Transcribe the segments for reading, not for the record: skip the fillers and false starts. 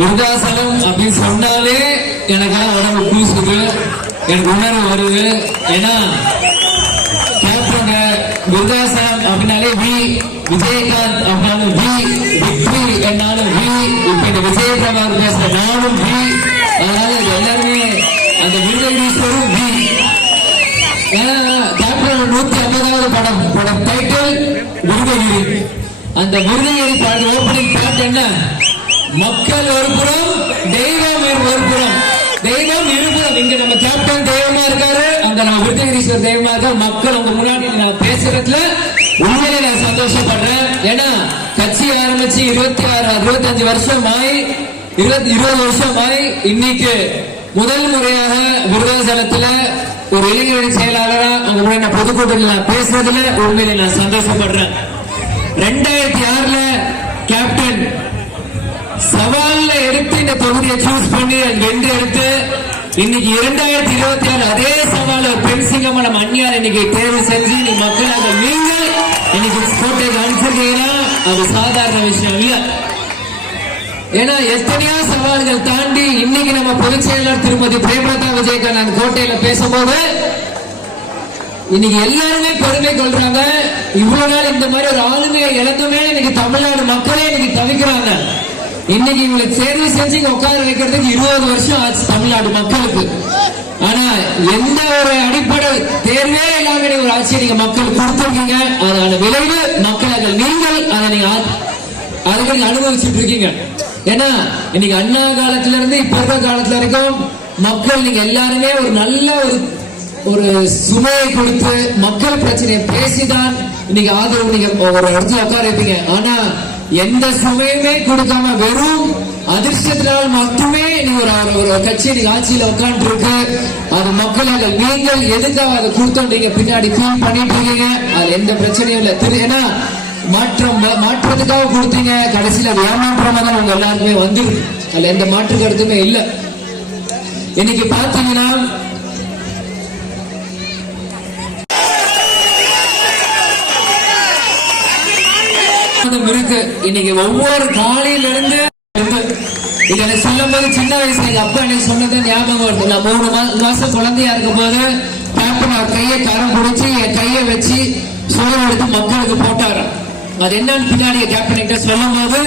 விருதாசலம் அப்படின்னு சொன்னாலே எனக்கெல்லாம் உடம்பு பூசுது, எனக்கு உணர்வு வருது. ஏன்னா கேப்டன் விருதாசலம் அப்படின்னாலே வி, விஜயகாந்த் அப்படின்னாலும் வி, விக்ரி என்னாலும் வி, இப்ப இந்த விஜய் பிரபாகர் பேசுற நானும் வி. அதனால எல்லாருமே அந்த விருதகிரீஸ்வரும் வி. ஏன்னா கேப்டன் 150வது படம் டைட்டில் விருதகிரி. அந்த விருதகிரி பாட்டு ஓப்பனிங் பாட்டு என்ன? மக்கள் ஒரு புறம், தெய்வம் ஒரு புறம். தெய்வம் இருபுறம். இங்க நம்ம கேப்டன் தெய்வமா இருக்காரு, அங்க நம்ம விருதகிரீஸ்வர் தெய்வமா இருக்காரு. மக்கள் உங்க முன்னாடி நான் பேசுறதுல உண்மையிலே நான் சந்தோஷப்படுறேன். ஏன்னா கட்சி ஆரம்பிச்சு 25 வருஷம் ஆய் 20 வருஷம் ஆய் இன்னைக்கு முதல் முறையாக விருதாசலத்துல ஒரு இளைஞரணி செயலாளரா உங்க முன்னாடி நான் பொதுக்கூட்டத்தில் நான் பேசுறதுல உண்மையிலே நான் சந்தோஷப்படுறேன். 2006 கேப்டன் சவால்ல எடுத்து இந்த தொகுதியை சூஸ் பண்ணி வென்று எடுத்து இன்னைக்கு 2026 அதே சவால பெண் சிங்கமா நம்ம அந்நியார் இன்னைக்கு தேர்வு செஞ்சு நீ மக்களாக நீங்கள் இன்னைக்கு கோட்டைக்கு அனுப்பிச்சிருக்கீங்கன்னா அது சாதாரண விஷயம் இல்ல. ஏன்னா எத்தனையோ சவால்கள் தாண்டி இன்னைக்கு நம்ம பொதுச் செயலாளர் திருமதி பிரேமலதா விஜயகாந்த் கோட்டையில பேசும்போது இன்னைக்கு எல்லாருமே பெருமை கொள்றாங்க. இவ்வளவு நாள் இந்த மாதிரி ஒரு ஆளுமையை இழந்துமே இன்னைக்கு தமிழ்நாடு மக்களே இன்னைக்கு தவிக்கிறாங்க. இன்னைக்கு இவங்களை தேர்வு செஞ்சு உட்கார வைக்கிறதுக்கு 20 வருஷம் ஆச்சு தமிழ்நாடு மக்களுக்கு. ஆனா எந்த ஒரு அடிப்படை தேர்வே இல்லாம ஒரு ஆட்சியை நீங்க மக்கள் கொடுத்திருக்கீங்க. அதனால விளைவு மக்கள் நீங்கள் அதை நீங்க அனுபவிச்சுட்டு இருக்கீங்க. ஏன்னா இன்னைக்கு அண்ணா காலத்துல இருந்து இப்ப இருக்கிற காலத்துல வரைக்கும் மக்கள் நீங்க எல்லாருமே ஒரு நல்ல ஒரு சுமையை கொடுத்து மக்கள் பிரச்சனையை பேசிதான் இன்னைக்கு ஆதரவு நீங்க ஒரு இடத்துல உட்கார வைப்பீங்க. ஆனா எந்த சுமையுமே கொடுக்காம வெறும் அதிர்ஷ்டத்தினால் மட்டுமே நீங்க ஒரு கட்சி நீங்க ஆட்சியில உட்கார்ந்து இருக்கு. அது மக்களாக நீங்கள் எதுக்காக அதை கொடுத்தோன்றீங்க பின்னாடி ஃபீல் பண்ணிட்டு இருக்கீங்க. அது எந்த பிரச்சனையும் இல்லை. ஏன்னா மாற்றத்துக்காக கொடுத்தீங்க, கடைசியில் அது ஏமாற்றமா தான் உங்க எல்லாருக்குமே வந்துருக்கு. அதுல எந்த மாற்று கருத்துமே இல்லை. இன்னைக்கு பாத்தீங்கன்னா இருக்கு. இன்னைக்கு ஒவ்வொரு காலையில இருந்து இதை சொல்லும் போது சின்ன வயசுல எங்க அப்பா எனக்கு சொன்னது ஞாபகம் வருது. நான் 3 மாசம் குழந்தையா இருக்கும் போது கேப்டன் கையை கரம் பிடிச்சி என் கையை வச்சு சோறு எடுத்து மக்களுக்கு போட்டாரு. அது என்னன்னு பின்னாடி கேப்டன் கிட்ட சொல்லும் போது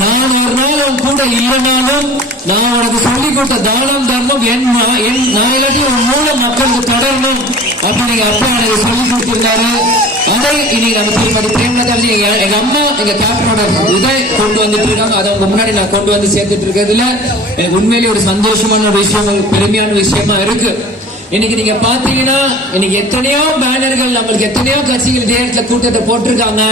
நான் ஒரு நாள் உன் கூட இல்லைனாலும் நான் உனக்கு சொல்லி கொடுத்த தானம் தர்மம் நான் இல்லாட்டி ஒரு மூலம் மக்களுக்கு தொடரணும் அப்படின்னு எங்க அப்பா எனக்கு சொல்லி கொடுத்திருந்தாரு. அதை இன்னைக்கு நம்ம திருமதி பிரேமலதா எங்க அம்மா எங்க கேப்டனோட உதவி கொண்டு வந்துட்டு இருக்காங்க. அதை உங்க முன்னாடி நான் கொண்டு வந்து சேர்த்துட்டு இருக்கிறதுல எனக்கு உண்மையிலேயே ஒரு சந்தோஷமான ஒரு விஷயம், பெருமையான விஷயமா இருக்கு. இன்னைக்கு நீங்க பாத்தீங்கன்னா இன்னைக்கு எத்தனையோ பேனர்கள் நம்மளுக்கு எத்தனையோ கட்சிகள் இதே இடத்துல கூட்டத்தை போட்டிருக்காங்க,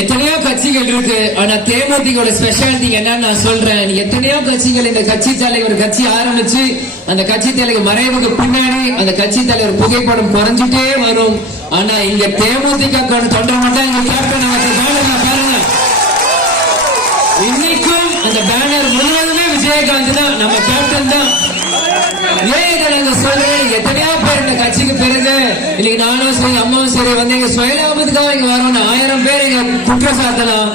எத்தனையோ கட்சிகள் இருக்கு. ஆனா தேமுதிக ஸ்பெஷாலிட்டி என்னன்னு நான் சொல்றேன். எத்தனையோ கட்சிகள் இந்த கட்சி தலைவர் கட்சி ஆரம்பிச்சு அந்த கட்சி தலைவர் மறைவுக்கு பின்னாடி அந்த கட்சி தலைவர் புகைப்படம் குறைஞ்சிட்டே வரும். ஆனா இங்க தேமுதிக தொண்டர் மட்டும் இங்க கேப்டன் பாருங்க, இன்னைக்கும் அந்த பேனர் முழுவதுமே விஜயகாந்த் தான், நம்ம கேப்டன் தான். ஏன் இதை நாங்க சொல்றேன்? எத்தனையோ பேர் இந்த கட்சிக்கு பிறகு இன்னைக்கு நானும் சரி அம்மாவும் சரி வந்து எங்க சுயலாபத்துக்காக இங்க வரணும் 1000 பேர் இங்க குற்றம் சாட்டலாம்.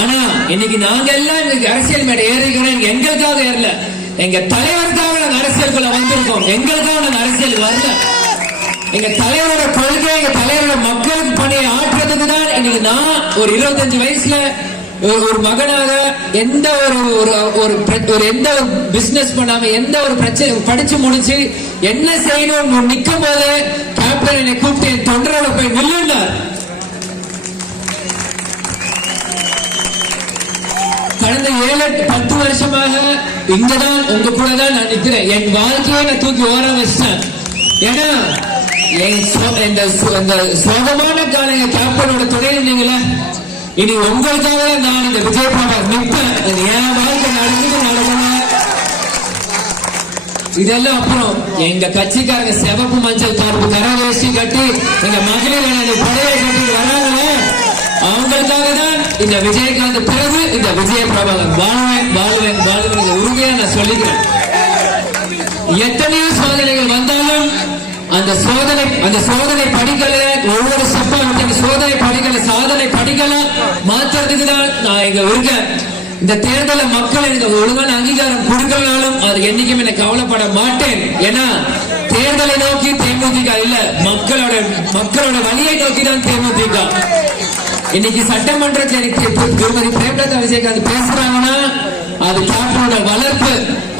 ஆனா இன்னைக்கு நாங்க எல்லாம் இன்னைக்கு அரசியல் மேடை ஏறிக்கிறோம். எங்களுக்காக ஏறல, எங்க தலைவருக்காக நாங்க அரசியலுக்குள்ள வந்திருக்கோம். எங்களுக்காக நாங்க அரசியலுக்கு வரல. எங்க தலைவரோட கொள்கை, எங்க தலைவரோட மக்களுக்கு பணியை ஆற்றுறதுக்கு தான் இன்னைக்கு நான் ஒரு 25 வயசுல ஒரு மகனாக எந்த ஒரு எந்த பிசினஸ் பண்ணாம எந்த ஒரு பிரச்சனை படிச்சு முடிச்சு என்ன செய்யணும் நிக்கும் போது கேப்டன் என்னை கூப்பிட்டு என் தொண்டரோட போய் நில்லுண்டார். கடந்த 7-10 வருஷமாக இங்கதான் உங்க கூட தான் நான் நிக்கிறேன். என் வாழ்க்கையை நான் தூக்கி ஓர வச்சிட்டேன். ஏன்னா இந்த சோகமான காலைங்க கேப்டனோட துணை இருந்தீங்களா, இனி உங்களுக்காக நான் இந்த விஜய் பிரபாகர் நிற்பேன். என் வாழ்க்கை நடக்கணும். இதெல்லாம் அப்புறம் எங்க கட்சிக்காரங்க சிவப்பு மஞ்சள் தரப்பு கரவேசி கட்டி எங்க மகளிர் படையை கட்டி வராங்க. அவங்களுக்காக தான் இந்த விஜயகாந்த் பிறகு இந்த விஜய் பிரபாகர் வாழ்வேன் உறுதியா நான் சொல்லிக்கிறேன். எத்தனையோ சோதனைகள் வந்தாலும் அந்த சோதனை படிக்கல, ஒவ்வொரு ஸ்டெப்பா சோதனை படிக்கல, சாதனை படிக்கல மாத்துறதுக்கு தான் நான் இங்க இருக்கேன். இந்த தேர்தலை மக்கள் எனக்கு ஒழுங்கான அங்கீகாரம் கொடுக்கலனாலும் அது என்னைக்கும் எனக்கு கவலைப்பட மாட்டேன். ஏன்னா தேர்தலை நோக்கி தேமுதிக இல்ல, மக்களோட வழியை நோக்கி தான் தேமுதிக. இன்னைக்கு சட்டமன்றத்தில் திருமதி பிரேமலதா விஜயகாந்த் பேசுறாங்கன்னா அது கேப்டனோட வளர்ப்பு.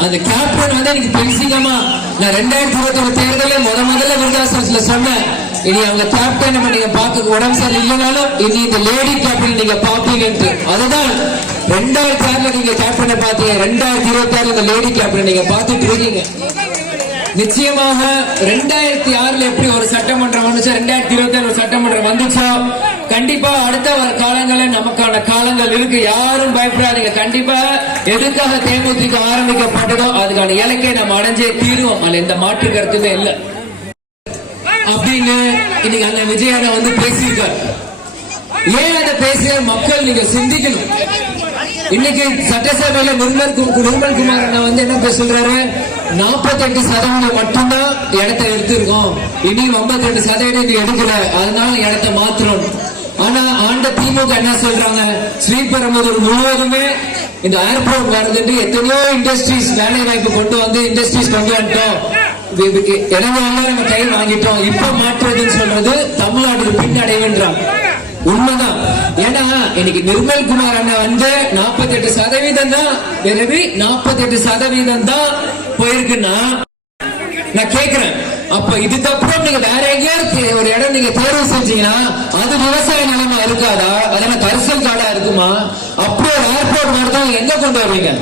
அந்த கேப்டன் வந்து எனக்கு பெருசிங்கமா நான் 2021 தேர்தலை முதல்ல விருதாசனத்துல சொன்னேன். இனி அவங்க கேப்டன் நீங்க பார்க்க உடம்பு சரி இல்லைனாலும் இனி இந்த லேடி கேப்டன் நீங்க பாப்பீங்கன்ட்டு. அதுதான் 2006 நீங்க கேப்டனை பாத்தீங்க, 2026 இந்த லேடி கேப்டன் நீங்க பாத்துட்டு இருக்கீங்க. நிச்சயமாக 2006 எப்படி ஒரு சட்டமன்றம் வந்துச்சோ 2027 ஒரு சட்டமன்றம் வந்துச்சோ கண்டிப்பா அடுத்த வர காலங்களில் நமக்கான காலங்கள் இருக்கு. யாரும் பயப்படாதீங்க. கண்டிப்பா எதுக்காக தேமுதிக ஆரம்பிக்கப்பட்டதோ அதுக்கான இலக்கை நம்ம அடைஞ்சே தீருவோம். அதுல எந்த மாற்று கருத்துமே இல்லை அப்படின்னு இன்னைக்கு அந்த விஜயனை வந்து பேசியிருக்காரு. ஏன் அதை பேச மக்கள் நீங்க சிந்திக்கணும். இன்னைக்கு சட்டசபையில நிர்மல் குமார் வந்து என்ன சொல்றாரு, 48% மட்டும்தான் இடத்தை எடுத்திருக்கோம், இனி 52% எடுக்கல, அதனால இடத்தை மாத்திரம். ஆனா ஆண்ட திமுக என்ன சொல்றாங்க, ஸ்ரீபெரும்புதூர் முழுவதுமே இந்த ஏர்போர்ட் வருதுன்னு எத்தனையோ இண்டஸ்ட்ரீஸ் வேலை வாய்ப்பு கொண்டு வந்து இண்டஸ்ட்ரீஸ் கொண்டு வந்துட்டோம், இடங்கள்லாம் நம்ம கை வாங்கிட்டோம், இப்ப மாற்றுறதுன்னு சொல்றது தமிழ்நாட்டுக்கு பின்னடைவுன்றாங்க. உண்மைதான். ஏன்னா இன்னைக்கு நிர்மல் குமார் அண்ணா வந்து 48% தான் 48% தான் போயிருக்குன்னா நான் கேக்குறேன், அப்ப இதுக்கப்புறம் நீங்க வேற எங்கேயாவது ஒரு இடம் நீங்க தேர்வு செஞ்சீங்கன்னா அது விவசாய நிலமா இருக்காதா? அதனால கரிசல் காடா இருக்குமா? அப்படியே ஏர்போர்ட் வருதான் எங்க கொண்டு வருவீங்க?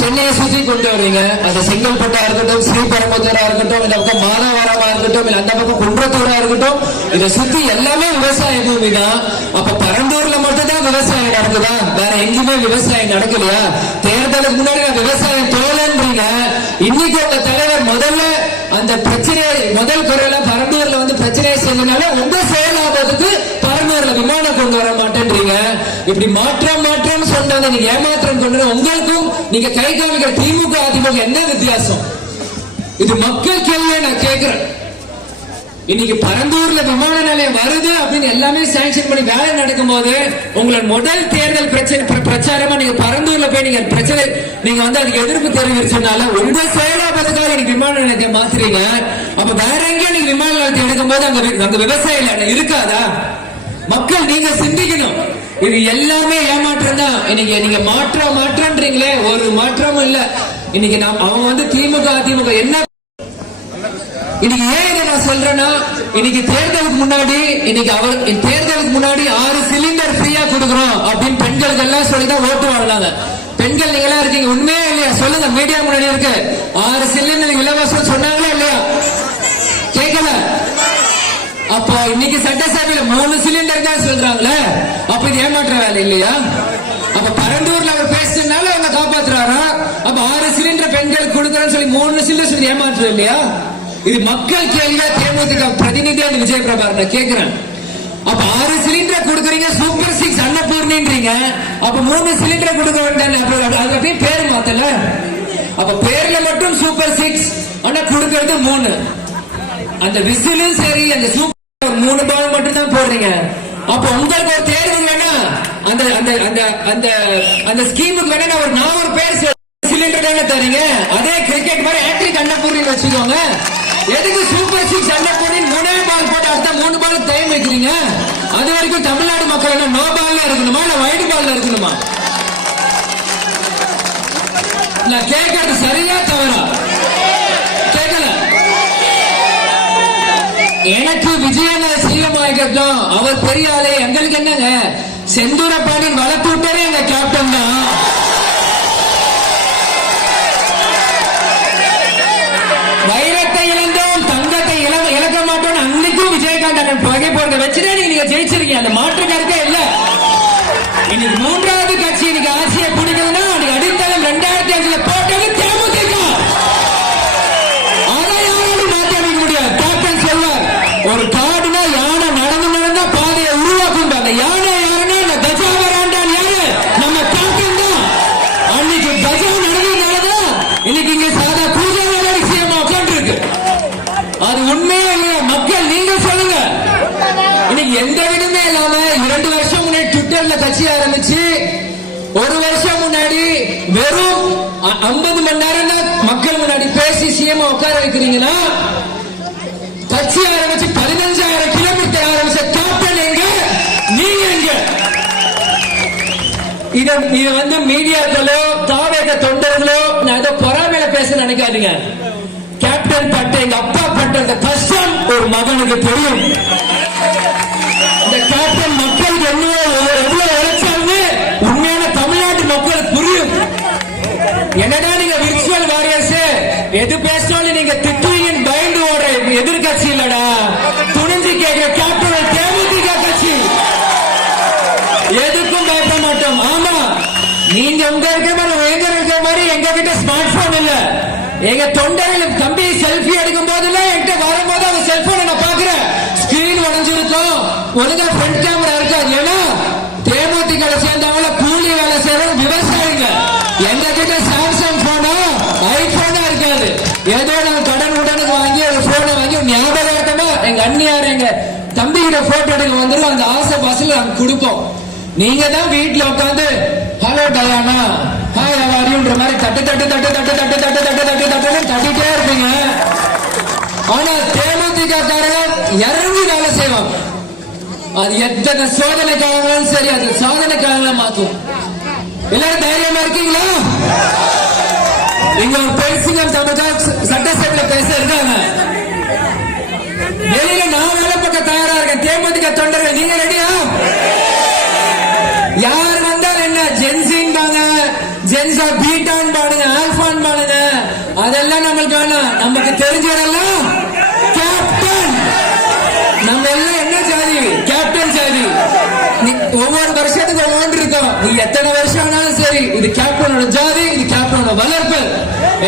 சென்னையை சுற்றி கொண்டு வருவீங்க. அது செங்கல்பட்டா இருக்கட்டும், ஸ்ரீபெரும்புதூரா இருக்கட்டும், இந்த பக்கம் மாதாவரமா இருக்கட்டும், இல்ல அந்த பக்கம் குன்றத்தூரா இருக்கட்டும், இதை சுத்தி எல்லாமே விவசாய பூமி தான். அப்ப பரந்தூர்ல மட்டும் தான் விவசாயம் நடக்குதா? வேற எங்குமே விவசாயம் நடக்கலையா? தேர்தலுக்கு முன்னாடி விவசாயம் தோலன்றீங்க. இன்னைக்கு உங்க தலைவர் முதல்ல அந்த பிரச்சனையை முதல் குறையில பரந்தூர்ல வந்து பிரச்சனையை செஞ்சனால உங்க செயலாபத்துக்கு பரந்தூர்ல விமானம் கொண்டு வர மாட்டேன்றீங்க. இப்படி மாற்றம் சொன்னதை நீங்க ஏமாற்றம் கொண்டு உங்களுக்கும் நீங்க கை காமிக்கிற திமுக அதிமுக என்ன வித்தியாசம்? இது மக்கள் கேள்வியை நான் கேட்கிறேன். இன்னைக்கு பரந்தூர்ல விமான நிலையம் வருது அப்படின்னு எல்லாமே சாங்ஷன் பண்ணி வேலை நடக்கும் போது உங்களோட முதல் தேர்தல் பிரச்சாரமா நீங்க பரந்தூர்ல போய் நீங்க பிரச்சனை நீங்க வந்து அதுக்கு எதிர்ப்பு தெரிவிச்சனால உங்க செயலாபத்துக்காக நீங்க விமான நிலையத்தை மாத்துறீங்க. அப்ப வேற எங்கேயும் நீங்க விமான நிலையத்தை எடுக்கும் போது அங்க விவசாயம் இருக்காதா? மக்கள் நீங்க சிந்திக்கணும். இது எல்லாமே ஏமாற்றம் தான். இன்னைக்கு நீங்க மாற்றம்ன்றீங்களே, ஒரு மாற்றமும் இல்ல. இன்னைக்கு அவங்க வந்து திமுக அதிமுக என்ன இன்னைக்கு ஏன் இதை நான் சொல்றேன்னா, இன்னைக்கு தேர்தலுக்கு முன்னாடி தேர்தலுக்கு முன்னாடி 6 சிலிண்டர் ஃப்ரீயா கொடுக்குறோம் அப்படின்னு பெண்களுக்கு எல்லாம் சொல்லிதான் ஓட்டு வாங்கினாங்க. பெண்கள் நீங்களா இருக்கீங்க, உண்மையா இல்லையா சொல்லுங்க. மீடியா முன்னாடி இருக்கு 6 சிலிண்டர் இலவசம் சொன்னாங்களா இல்லையா? கேட்கல. அப்போ இன்னைக்கு சட்டசபையில 3 சிலிண்டர் தான் சொல்றாங்களே, அப்ப இது ஏமாற்ற வேலை இல்லையா? அப்ப பரந்தூர்ல அவர் பேசுறதுனால அவங்க காப்பாத்துறாரா? அப்ப 6 சிலிண்டர் பெண்களுக்கு கொடுக்குறேன்னு சொல்லி 3 சிலிண்டர் சொல்லி ஏமாற்றம் இல்லையா? இது மக்கள் கேள்வியா தேமுதிக பிரதிநிதியா விஜய் பிரபாகர் கேக்குறேன். அப்ப 6 சிலிண்டர் கொடுக்குறீங்க, சூப்பர் 6 அன்னபூர்ணின்றீங்க. அப்ப 3 சிலிண்டர் கொடுக்க வேண்டாம், அது பேரு மாத்தல. அப்ப பேர்ல மட்டும் சூப்பர் 6 ஆனா கொடுக்கறது 3. அந்த விசிலும் சரி, அந்த சூப்பர் 3 பால் மட்டும் தான் போடுறீங்க. அப்ப உங்களுக்கு ஒரு தேர்வு வேணா, அந்த அந்த அந்த அந்த அந்த ஸ்கீமுக்கு வேணா ஒரு பேர் சிலிண்டர் தானே தரீங்க. அதே கிரிக்கெட் மாதிரி ஹேட்ரிக் அன்னபூர்ணி வச்சுக்கோங்க. எதுக்கு சூப்பர் 6 அன்னபூர்ணி 3 பால் போட்டு அடுத்த 3 பால் டைம் வைக்கிறீங்க? அது வரைக்கும் தமிழ்நாடு மக்கள் என்ன நோ பால்ல இருக்கணுமா இல்ல வைட் பால்ல இருக்கணுமா? நான் கேட்கறது சரியா தவறா? கேட்கல. எனக்கு விஜயன சிஎம் ஆகிட்டோம், அவர் பெரிய ஆளே, எங்களுக்கு என்னங்க? செந்தூர பாண்டியன் வளர்த்து விட்டாரே எங்க கேப்டன் தான். வைரத்தை இழந்தோம், தங்கத்தை இழக்க மாட்டோம். அன்னைக்கும் விஜயகாந்த் பகை போன்ற வச்சுதான் நீங்க ஜெயிச்சிருக்கீங்க. அந்த மாற்று கருத்தே இல்ல. இன்னைக்கு 3வது கட்சி இன்னைக்கு ஆட்சியை பிடிக்குதுன்னா அதுக்கு அடித்தளம் 2005 போட்டது தேமுதிக. அதை யாரும் மாற்றி அமைக்க முடியாது. கேப்டன் சொல்வார், ஒரு காடுனா யானை நடந்தா பாதையை உருவாக்கும். அந்த யானை யாருன்னா இந்த கஜா வராண்டான் யாரு? நம்ம கேப்டன் தான். அன்னைக்கு கஜா நடந்ததுனாலதான் இன்னைக்கு இங்க சாதா பூஜை விஷயமா உட்காந்து இருக்கு. அது உண்மையா இல்லையா? மக்கள் நீங்க சொல்லுங்க. இன்னைக்கு எந்த விடமே இல்லாம 2 வருஷம் முன்னாடி ட்விட்டர்ல கட்சி ஆரம்பிச்சு ஒரு வருஷம் முன்னாடி வெறும் 50 மணி நேரம் தான் மக்கள் முன்னாடி பேசி சிஎம் உட்கார வைக்கிறீங்கன்னா, கட்சி ஆரம்பிச்சு 15,000 கிலோமீட்டர் ஆரம்பிச்ச கேப்டன் எங்க, நீங்க எங்க? இத வந்து மீடியாக்களோ தாவேக தொண்டர்களோ நான் ஏதோ பொறாமையில பேச நினைக்காதீங்க. கேப்டன் பட்ட எங்க அப்பா பட்ட அந்த கஷ்டம் ஒரு மகனுக்கு தெரியும். இந்த கேப்டன் மக்களுக்கு எவ்வளவு உழைச்சாங்க உண்மையான தமிழ்நாட்டு மக்களுக்கு புரியும். என்னடா நீங்க விர்ச்சுவல் வாரியர்ஸ் எது பேசினாலும் நீங்க திட்டுவீங்கன்னு பயந்து ஓடுற எதிர்கட்சி இல்லடா, துணிஞ்சு கேட்கிற கேப்டன் தேமுதிக கட்சி. எதுக்கும் பயப்பட மாட்டோம். ஆமா, நீங்க உங்க இருக்கிற மாதிரி எங்க கிட்ட ஸ்மார்ட் போன் இல்ல. எங்க தொண்டர்கள் தம்பி செல்ஃபி எடுக்கும் போதெல்லாம் என்கிட்ட வரும்போது அந்த செல்போனை நான் பாக்குறேன், ஸ்கிரீன் உடஞ்சிருக்கும், ஒழுங்கா ஃப்ரண்ட் கேமரா இருக்காது. ஏன்னா தேமுதிக சேர்ந்தவங்கள கூலி வேலை செய்யற விவசாயிங்க. எங்க கிட்ட சாம்சங் போனா ஐபோனா இருக்காது. ஏதோ நான் கடன் உடனுக்கு வாங்கி ஒரு போனை வாங்கி ஞாபகார்த்தமா எங்க அண்ணியார் எங்க தம்பி கிட்ட போட்டோ எடுக்க வந்துடும். அந்த ஆசை பாசல நாங்க கொடுப்போம். நீங்க தான் வீட்டுல உட்காந்து ஹலோ டயானா ஹாய் ஹவாரின்ற மாதிரி தட்டு தட்டு தட்டு தட்டு தட்டு தட்டு தட்டு தட்டு தட்டு தட்டிட்டே இருப்பீங்க. ஆனா தேமுதிக காரர்கள் இறங்கி வேலை செய்வாங்க. அது எத்தனை சோதனைக்காரங்களும் சரி, அது சாதனைக்காரங்கள மாத்தும். எல்லாரும் தைரியமா இருக்கீங்களா? இங்க ஒரு பெருசுங்க சட்டசபையில பேச இருக்காங்க. வெளியில நான் வேலை பக்கம் தயாரா இருக்கேன். தேமுதிக தொண்டர்கள் நீங்க ரெடியா? யார் வந்தாலும் என்ன ஜென்சிங் பாங்க, ஜென்சா பீட்டான் பாடுங்க, ஆல்பான் பாடுங்க, அதெல்லாம் நம்மளுக்கு வேணாம். நமக்கு தெரிஞ்சதெல்லாம் கேப்டன். நம்ம எல்லாம் என்ன ஜாதி? கேப்டன் ஜாதி. ஒவ்வொரு வருஷத்துக்கு ஒவ்வொன்று இருக்கும். நீ எத்தனை வருஷம் ஆனாலும் சரி, இது கேப்டனோட ஜாதி, இது கேப்டனோட வளர்ப்பு.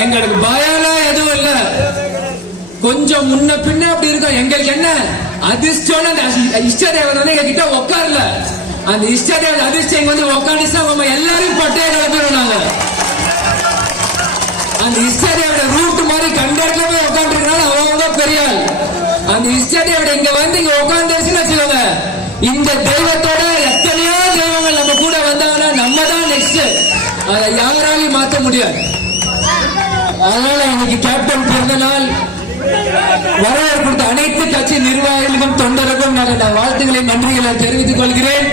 எங்களுக்கு பயம்லாம் எதுவும் இல்ல. கொஞ்சம் முன்ன பின்ன அப்படி இருக்கும். எங்களுக்கு என்ன அதிர்ஷ்டம், இஷ்ட தேவதை வந்து எங்க கிட்ட உட்காரல. அந்த இஷ்ட தேவதை அதிர்ஷ்டம் வந்து உட்காந்துச்சா நம்ம எல்லாரும் பட்டைய கிளம்பிடுவோம். நாங்க அந்த இஷ்ட தேவதை ரூட் மாதிரி கண்டத்துல போய் உட்காந்துருக்கனால அவங்க பெரிய ஆள். அந்த இஷ்ட தேவதை இங்க வந்து இங்க உட்காந்துருச்சுன்னு வச்சுக்கோங்க, இந்த தெய்வத்தோட எத்தனையோ தெய்வங்கள் நம்ம கூட வந்தாங்கன்னா நம்ம தான் நெக்ஸ்ட். அதை யாராலையும் மாற்ற முடியாது. அதனால இன்னைக்கு கேப்டன் பிறந்த நாள். வரவேற்பு கொடுத்த அனைத்து கட்சி நிர்வாகிகளுக்கும் தொண்டருக்கும் நான் வாழ்த்துக்களை நன்றிகளை தெரிவித்துக் கொள்கிறேன்.